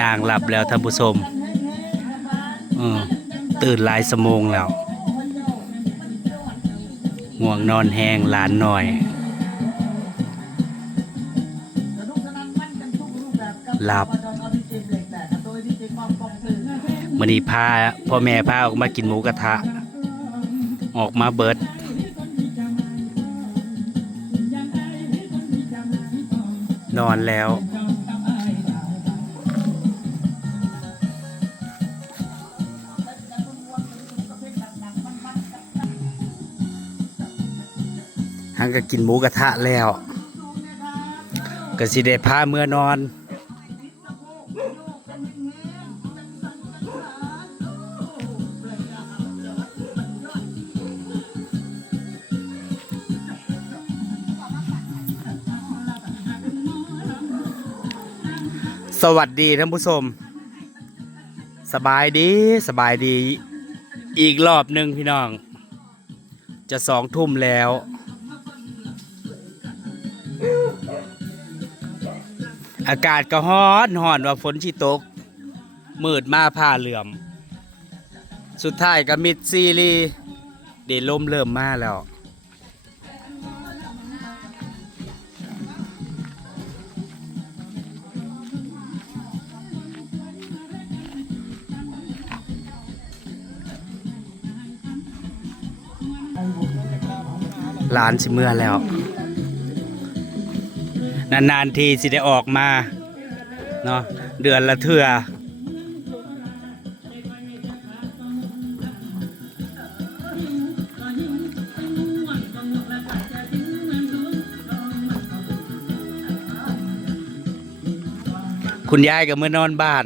นางหลับแล้วท่านผู้ชมเออตื่นหลายสมงแล้วง่วงนอนแหงหลานหน่อย หลับมันนี้พาพ่อแม่พาออกมากินหมูกระทะ ออกมาเบิดนอนแล้ว หังก็กินหมูกระทะแล้วก็สิได้พาเมื่อนอนสวัสดีท่านผู้ชม สบายดีสบายดี อีกรอบหนึ่งพี่น้อง จะสองทุ่มแล้ว อากาศก็ฮ้อนฮ้อนว่าฝนชิตก มืดมาผ้าเหลื่อม สุดท้ายก็มิดซีรีส์เดลมเริ่มมาแล้วหลานสิเมื่อแล้ว นานๆทีสิได้ออกมาเนาะเดือนละเทื่อคุณยายก็เมื่อนอนบ้าน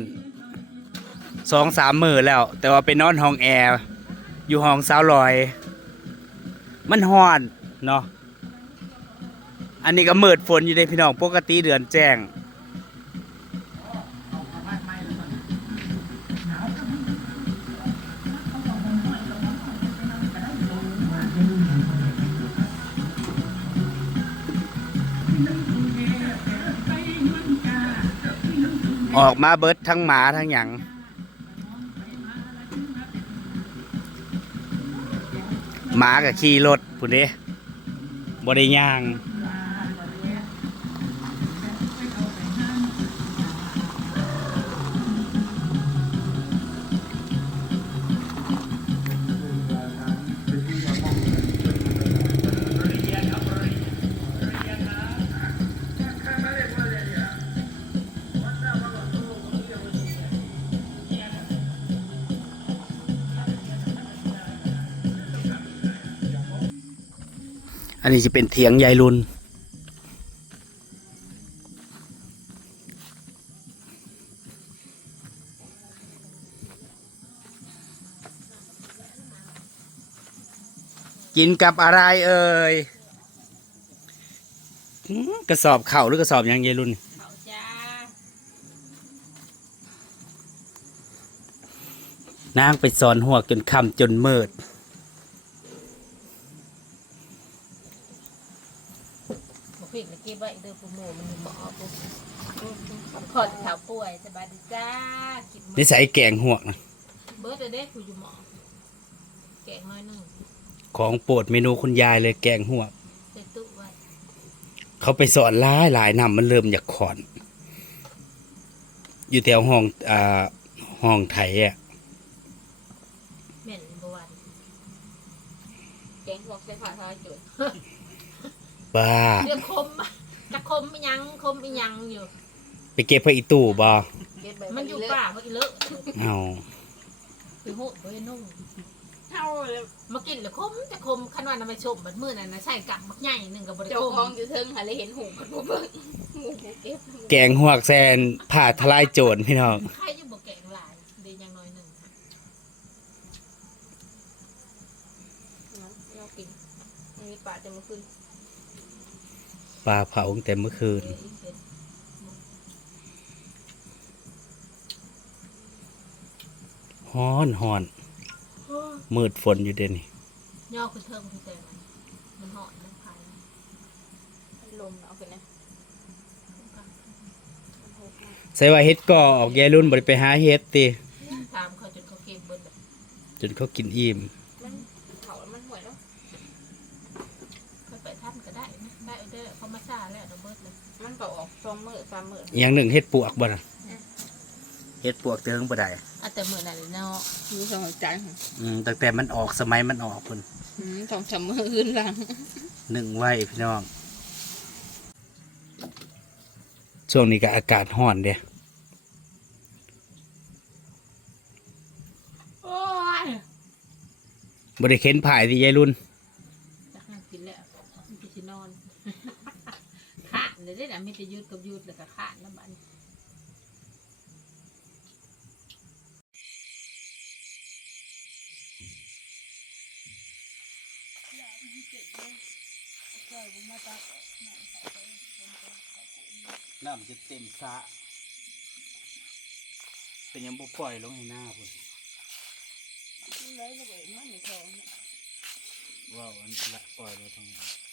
สองสามมือแล้ว แต่ว่าไปนอนห้องแอร์อยู่ห้องสาวลอย มันฮ้อนเนาะ อันนี้ก็เมืดฝนอยู่ในพี่น้องปกติเดือนแจ้ง ออกมาเบิดทั้งหมาทั้งหยังหมากับขี่รถพุ่นเด้บ่ได้ย่าง นนี้จะเป็นเถียงยายรุนกินกับอะไรเอ่ยหือกระสอบเข่าวหรือกระสอบหยังยายรุนเขาจ้านางไปสอนหัวกจนค่ำจนมืด บอ กพี่เมื่อกี้ว่าอีเดอร์ปูโมมันหมอปุ๊บขอดขาวป่วยสบายดีจ้ากินนิสัยแกงหัวกนะเบิร์ดเด้คุยอยู่หมอแกงน้อยหนึ่งของโปรดเมนูคุณยายเลยแกงหัวก ใส่ตู้ไว้เขาไปสอนหลายหลายนำมันเริ่มอยากขอน อยู่แถวห้องอ่าห้องไทยอะเหม็นบวันแกงพวกใส่ผัดทอดจุดบ้า เรื่องคมอะ จะคมไม่ยั้งคมไม่ยั้งอยู่ ไปเก็บพระอีตู้บ่มันอยู่ป่าเพราะอีเลอะเอาคือโหดเว้ยนุ่งเท่าเลยมากินแล้วคมจะคมขันวันนำไปชมบัดมือนั่นนะใช่กับมักใหญ่หนึ่งกับบริเจ้าโภของคอยู่เทิงหาเลยเห็นหูมันบ่เบิ่งงูบ่เก็บแกงหัวกแซนผ่าทลายโจรพี่น้องใครจะบอกแกงหลายดีอย่างน้อยหนึ่งค่ะเรากินอันนี้ปลาจะมาขึ้น ปลาเผาตั้งแต่เมื่อคืน ฮ้อนฮ้อนมืดฝนอยู่เด่นนี่ย่อคือเทิงคือแต่มันมันหอดมันพายลมเอาขึ้นนะโอ้ใส่ว่าเฮ็ดก่อออกยายรุ่นบ่ได้ไปหาเฮ็ดติถามเขาจนเขาเก็บเบิดอะจนเขากินอิ่ม มันเขาแล้วมันห่วยแล้ว เขาไปท่านก็ได้นะได้เด้อเขามาซาแล้วเราเบิดเลย มันก็ ออกสองมื้อสามมื้ออย่างหนึ่งเฮ็ดปวกบ่น่ะเฮ็ดปวกเติงบ่ได้อะแต่มื้อนั้นเนาะมีสองใจค่ะอืมตั้งแต่มันออกสมัยมันออกพุ่นอืมสองสามมื้ออื่นหลังหนึ่งไว้พี่น้อง ช่วงนี้ก็อากาศร้อนเด้โอ้ยบ่ได้เข็นผายที่ยายรุ่น จักนั่งกินแล้วมันจะสินอน ขาดเลยเด้อนะมีแต่ยืดกับยืดแล้วก็ขาดแล้วบัดนี้น้ำจะเต็มสระเป็นยังบ่ปล่อยลงให้หน้าพุ่นว้าวอันละปล่อยแล้วตรงนี้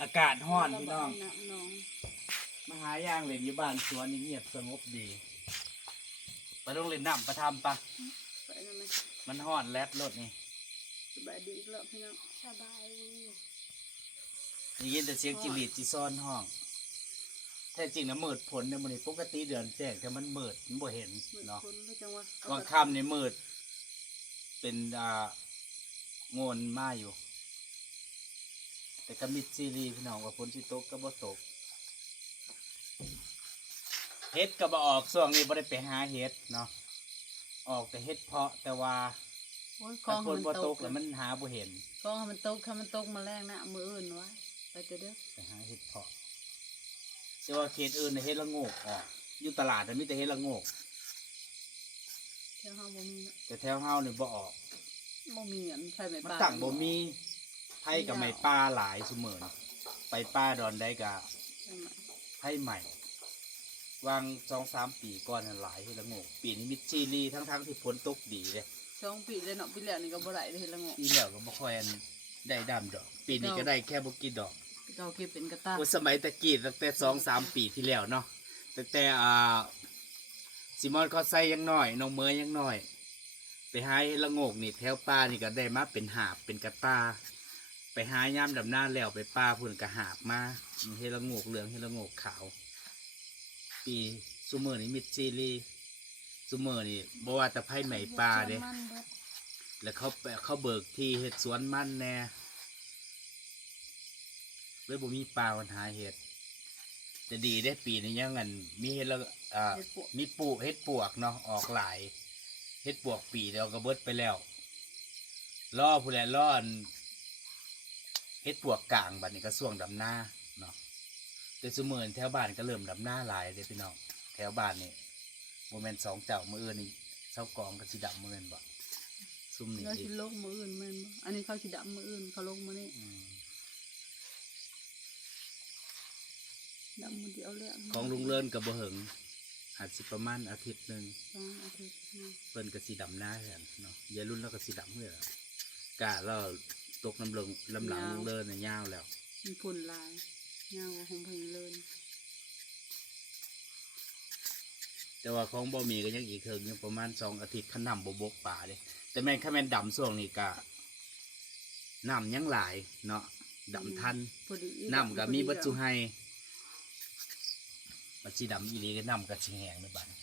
อากาศร้อนพี่น้องมาหาย่างเล่นอยู่บ้านสวนนี่เงียบสงบดี ไปลงเล่นน้ำประทำปะไปนั่นไหมมันห้อนแลดรถนี่สบายดีอีกแล้วพี่น้องสบายนี่ยินแต่เสียงจิริตจีซ่อนห้องแท้จริงนะมืดผลเนี่ยมันนี่ปกติเดือนแจ้งแต่มันมืดมันบ่เห็นเนาะคนไม่จังว่าบางค่ำในมืดเป็นอ่าโงนมาอยู่ แต่ก็มิดซีรีส์พี่น้องว่าฝนสิตกก็บ่ตกเฮ็ดก็บ่ออกช่วงนี้บ่ได้ไปหาเฮ็ดเนาะออกแต่เฮ็ดเพาะแต่ว่าโอ้ยกถ้าองฝให้นมันบ่ตตกกแล้วมันหาบ่เห็นกองให้มันตกถ้ามันตกมาแรงนะเอามืออื่นไว้ไปเถอะเด้อไปหาเห็ดเพาะแต่ว่าเขตอื่นน่ะเห็ดละโงกออกอยู่ตลาดน่ะมีแต่เห็ดละโงก เที่ยวห้องบ่มีเนาะแต่แถวเฮาเนี่ยบ่ออกบ่มีอันใช่ไหมมันป้าตั้งบ่มี ไผกับไม่ปลาหลายเสมอนะไปป้าดอนได้กะใช่ไหมไผใหม่ วางสองสามปีก่อนน่ะหลายเห็ดละโงกปีนี้มิดซีรีทั้งทั้งๆที่ฝนตกดีเลยสองปีเลยเนาะปีแล้วนี่ก็บ่ได้เลยเห็นละงงปีแล้วก็บ่ค่อยอันได้ดำดอก ปีนี้ก็ได้แค่บ่กี่ดอกเราเก็บเป็นกระตาโอ้ยสมัยตะกี้ตั้งแต่สองสามปีที่แล้วเนาะตั้งแต่อ่าซิมอนเขาใส่ยังน้อยน้องเมยยังน้อย ไปหาเห็ดละโงกนี่แถวป่านี่ก็ได้มาเป็นหาบเป็นกระตา ไปหายามดำหน้าแล้วไปป่าพุ่นกระหาบมาเห็ดละโงกเหลืองเห็ดละโงกขาว ปีซูเมอร์นี่มิดซีรีซูเมอร์นี่บ่ว่าแต่ไพ่ไหมป่าเด้แล้วเขาเขาเบิกที่เห็ดสวนมั่นแน่เลยบ่มีปลาวันหาเห็ดจะดีได้ปีนี้ยังงันมีเห็ดละอ่าเฮ็ดปวมีปูเฮ็ดปวกเนาะออกหลายเฮ็ดปวกปีเดียวก็เบิดไปแล้วล่อผู้แลล่อน เฮ็ดปวกกลางบัดนี้ก็ส่วงดำหน้าเนาะแต่สมือนแถวบ้านก็เริ่มดำหน้าหลายเด้อพี่น้องแถวบ้านนี่โมเมนต์สองเจ้ามืออื่นนี่เช้ากองก็สิดำมืออื่นบ่ซุ่มนี่เราดิสิลงมืออื่นแม่นบ่อันนี้เขาสิดำมืออื่นเขาลงมือนี่อืมดำมือเดียวเลยะของลุงเลินกับบ่เหิงอาจสิประมาณอาทิตย์หนึ่งสองอาทิตย์นะเพิ่นก็สีดำหน้าแทนเนาะยายรุ่นแล้วก็สีดำเมื่อกะแล้ว ตกน้ำลงลำหลังลุงเลินน่ะยาวแล้วมีฝุ่นลายเงาของเพลงเลยแต่ว่าของบ่มีก็ยังอีกเทิงยังประมาณสองอาทิตย์ขนำบ่บกป่าเลยแต่แม่นข้าแม่นดำช่วงนี้กะน้ำยังหลายเนาะดำทันพอดีน้ำก็มีเบัดสุให้มันสีดำอีหลีก็น้ำก็สิแห้งในบัดนี้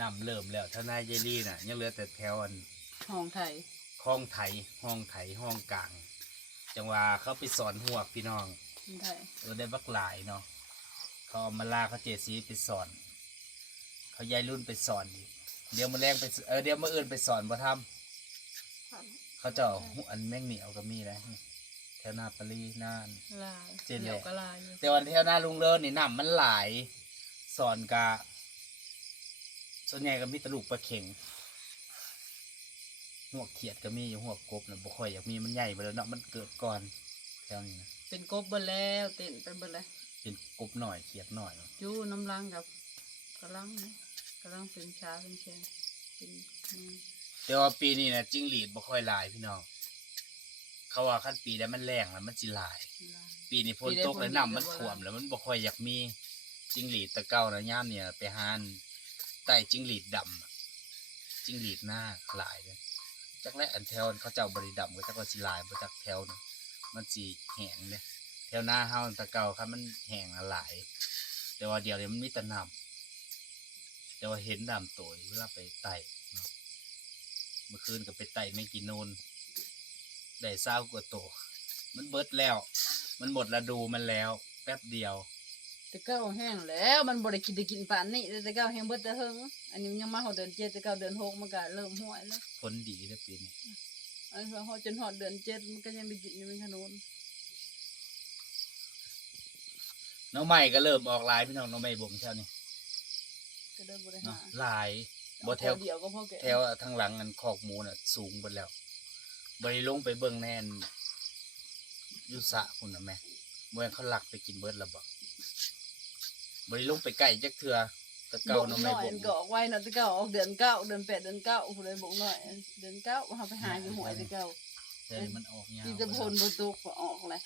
น้ำเริ่มแล้วถ้านายเยลี่น่ะ ยังเหลือแต่แถวอันห้องไทย ห้องไทยห้องไทยห้องกลาง จังว่าเขาไปสอนหัวกพี่น้องห้องไทยเออได้บักหลายเนาะเขาเอามาลาเขาเจสีไปสอน เขาย้ายรุ่นไปสอนอีกเดี๋ยวมาแรงไปสเออเดี๋ยวมาเอื่นไปสอนบ่ทำเขาเจะเอาหุอันแม่งเหนียวก็มีนะแถวหน้าปรีน่านลายเจ็ดแหละเดี๋ยวก็ลายอยู่แต่วันแถวหน้าลุงเลิศนี่น้ำมันหลายสอนกะส่วนใหญ่ก็มีแตะลูกปลาเข็ง หัวกเขียดก็มีอยู่หัวกกบนะบ่ค่อยอยากมีมันใหญ่ไปแล้วเนาะมันเกิดก่อนแถวนี้นะเป็นกบเบิดแล้วเต้นไปเบิดแล้วเป็นกบหน่อยเขียดหน่อยเนาะจู้น้ำล้างกับกระลังนะกระลังเป็นชาเป็นแชงเป็นอืมแต่ว่าปีนี้นะจิ้งหรีดบ่ค่อยหลายพี่น้องเขาว่าขั้นปีแล้วมันแรงแล้วมันสิหลาย ปีนี้ฝนตกแล้วน้ำมันท่วมแล้วมันบ่ค่อยอยากมีจิงหรีดแตะเก้านะย่ามเนี่ย ไปหานใต้จิงหรีดดำอะจิงหรีดหน้าหลายเลย จักและอันแถวเขาเจ้าบริดำก็จักว่าสิลายบ่จักแถวนะมันสิแห้งเลยแถวหน้าเฮาตะเกาครับมันแห้งหลาย แต่ว่าเดี๋ยวนี้มันมีแต่น้ำแต่ว่าเห็นน้ำโตยเวลาไปไต่เมื่อคืนก็ไปไต่ไม่กี่โนนได้เศร้ากว่าโต มันเบิดแล้ว มันหมดฤดูมันแล้ว แป๊บเดียว แต่เก้าแห้งแล้วมันบ่ได้กินได้กินปานนี้แต่เก้าแห้งเบิดแต่เฮิงอันนี้มันยังมาเฮาเดือนเจ็ดแต่เก้าเดือนหกมันก็เริ่มห่วยแล้วผลดีเลยปีนี้อันนี้เฮาจนฮอดเดือนเจ็ดมันก็ยังได้กินอยู่เป็นขนุนน้องใหม่ก็เริ่มออกลายพี่น้องน้องใหม่บ่มแถวนี้ก็ได้บ่ได้หาเนาะลายบ่แถวเดียวก็พอแก่แถวทางหลังอันคอกหมูน่ะ สูงเบิดแล้วบริลงไปเบิ่งแน่นอยุสะคุณนะแม่เมื่อเขาหลักไปกินเบิดแล้วบ่ บริลงไปใกล้จักเทือแตะเก่าบ่น้องหใหม่น่อยบ่มันมก็ออกไว้เนาะแต่เก้าออกเดือนเก้าเดือนแปดเดือนเก้าผู้ใดบ่หน่อย เดือนเก้าเฮาไปหาอยู่หวยแต่เก้าแต่นี่มันออกยาวที่จะพลบ่ตกก็ออกเลย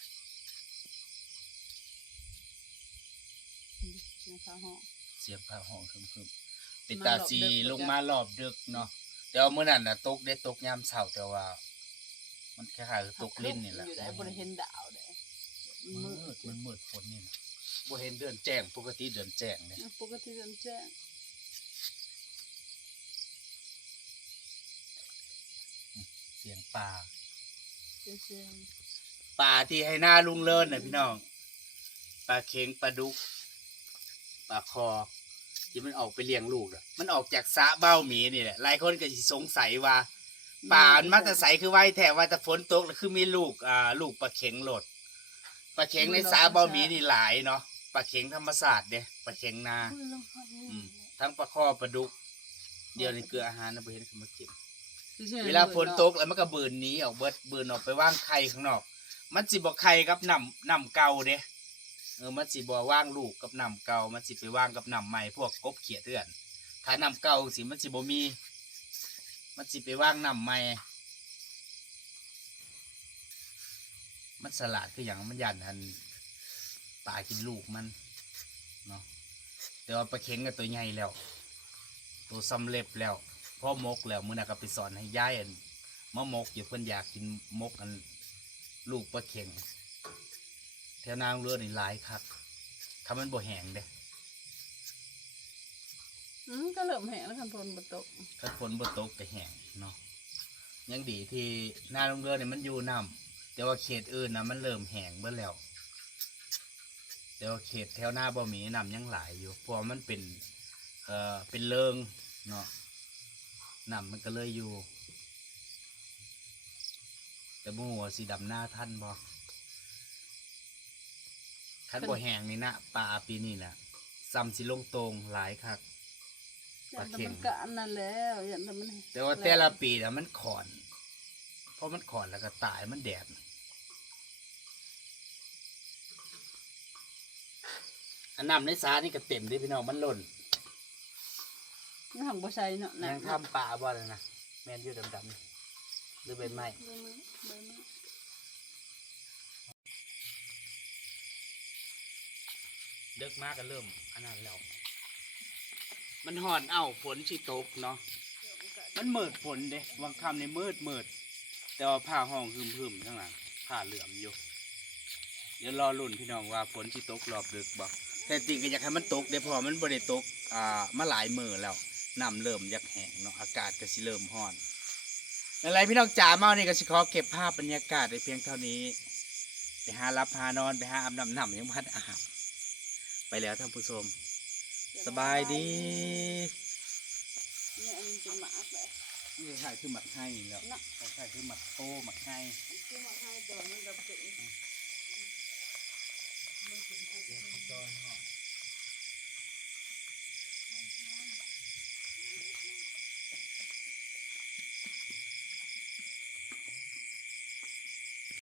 เสียงฟ้าห้องเสียงผ้าห้องคึมๆเป็นตาสีลงมารอบดึกเนาะแต่ว่ามื้อนั้นน่ะตกได้ตกยามเช้าแต่ว่า มันคล้ายๆคือตกลิ้นนี่แหละอยู่ได้บ่ได้เห็นดาวเด้มืมืดดมันมืดฝนนี่นะ บ่เห็นเดือนแจ้ง ปกติเดือนแจ้งเนี่ยปกติเดือนแจ้งเสียงป่าเสียงป่าที่ให้หน้าลุงเลิศน่ะพี่น้องปลาเค็งปลาดุกปลาคอ ที่มันออกไปเลี้ยงลูกอะมันออกจากสระเบ้าหมีนี่แหละหลายคนก็สิสงสัยว่าป่ามันมาแต่ใสคือไว้แถว่าแต่ฝนตกแล้วคือมีลูกอ่าลูกปลาเข็งโหลดปลาเข็งในสาบอมีนี่หลายเนาะ ปลาเข็งธรรมศาสตร์เด้ปลาเข็งนาอืม ทั้งปลาข้อปลาดุก เดี๋ยวนี้เกลืออาหารนะบ่เห็นเขามากิน เวลาฝนตกแล้วมันก็บืนหนี้ออกเบิดบืนออกไปว่างไข่ข้างนอก มันสิบ่ไข่กับน้ำน้ำเก่าเด้เออมันสิบ่ว่างลูกกับน้ำเก่ามันสิไปว่างกับน้ำใหม่พวกกบเขียดเถื่อน ถ้าน้ำเก่าสิมันสิบ่มี มันสิไปว่างน้ำใหม่ มันสลัดคืออย่างมันยันอัน ปลากินลูกมันเนาะแต่ว่าปลาเข็งกับตัวใหญ่แล้ว ตัวสำเร็จแล้วพ่อมกแล้วมื่อน่ะก็ไปสอนให้ย้ายอันมะมกอยู่เพิ่นอยากกินมกอันลูกปลาเข็งแถวนางเรือนี่หลายคักถ้ามันบ่แห้งเด้อืมก็เริ่มแห้งแล้วคันฝนบ่ตกถ้าฝนบ่ตกก็แห้งเนาะยังดีที่หน้าโรงเรือนี่มันอยู่น้ำแต่ว่าเขตอื่นนะมันเริ่มแห้งเบิดแล้ว แต่ว่าเขตแถวหน้าบ่มีน้ำยังหลายอยู่เพราะว่ามันเป็นเอ่อเป็นเริงเนาะน้ำมันก็เลยอยู่ แต่บ่หัวาสีดำหน้าท่านบ่ท่านบ่แห้งนี่นะป่าปีนี้นะซ้ำสิลงตรงหลายคักปลาเข็แต่งมันก็อันนั้นแล้วอย่างแต่มันแต่ว่าแต่ละปีนะมันขอน เพราะมันขอนแล้วก็ตายมันแดด อันน้ำในสานี่ก็เต็มเด้พี่น้องมันหล่นมันหังบ่ใส่เนาะยังทำป่าบ่เลยนะแม่นอยู่ดำๆนี่หรือใบไม้ใบไม้ใบไม้เลิกมากก็เริ่มอันนั้นแล้ว มันห่อนเอ้าฝนชิตกเนาะมันมืดฝนเด้บางคำในมืดมืดแต่ว่าผ้าห้องพึมพึมๆข้างหลังผ้าเหลื่อมอยู่เดี๋ยวรอรุ่นพี่น้องว่าฝนชิตกรอบดึกบ่ แต่จริงก็อยากให้มันตกเด้เพอมันบ่ได้ตกอ่ามาหลายมือแล้วน้ำเริ่มอยากแห้งเนาะอากาศก็สิเริ่มร้อนอะไรพี่น้องจ๋ามาวันนี่ก็สิขอเก็บภาพบรรยากาศไว้เพียงเท่านี้ ไปหารับหานอนไปหาอาบน้ำน้ำยังพัดอาบไปแล้วท่านผู้ชมสบายดีเนี่ยอันนี้เป็นหมากแบบนี่ใช่คือหมักให้แล้วน่ะใช่คือหมักโตหมักให้ที่มาให้ตัวมันก็เป็น จอนเหาะ